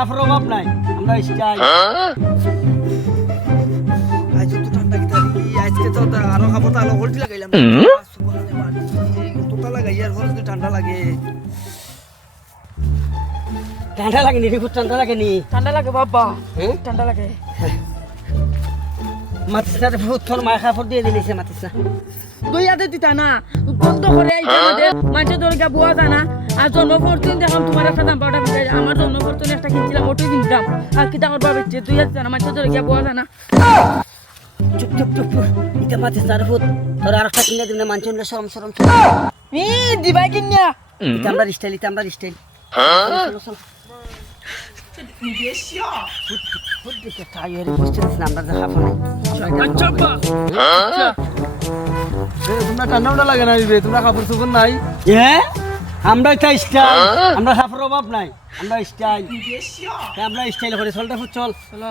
কাপড় অভাব নাই, আমরা স্টাইল। আজ তো ঠান্ডা কি তারি আজকে তো আরো কাপড় আলো ভর্তি লাগাইলাম সুবহানে পানি কতটা লাগাই আর হরজ ঠান্ডা লাগে ঠান্ডা লাগেনি রে, খুব ঠান্ডা লাগেনি। ঠান্ডা লাগে বাবা, হ্যাঁ? ঠান্ডা লাগে। মাতিস না রে, বহুত তোর মায়ের কাপড় দিয়ে দিলিছে, মাতিস না। দুই হাতে দিতা না বন্ধ করে মানুষের দরকার বোয়া জানা। আর জন্মফর্তুন দেখলাম তোমার একটা দাম পাউডার বিকাশ, আমার জন্মফর্তুন একটা কিনছিলাম, ওটাই কিনতাম। আর কি দাম পাবে দুই হাতে জানা, মানুষের দরকার বোয়া জানা। চুপ চুপ চুপ চুপ, এটা মাতিস না রে ভূত। তোর আর একটা কিনে দিবি না, মানুষ সরম সরম। দিবাই কিনিয়া এটা আমরা স্টাইল, এটা আমরা স্টাইল। চলো চলো। ভূত দেখে তাই এর বসতে দিস না, আমরা দেখা ফোনে। আচ্ছা বা তোমরা ঠান্ডা লাগে না রে তোমরা কাপড় চোপড় নাই হ্যাঁ, আমরা এটা স্টাইল, আমরা কাপড় অভাব নাই, আমরা স্টাইল। আমরা স্টাইল করে চলটা ফুট চল। চলো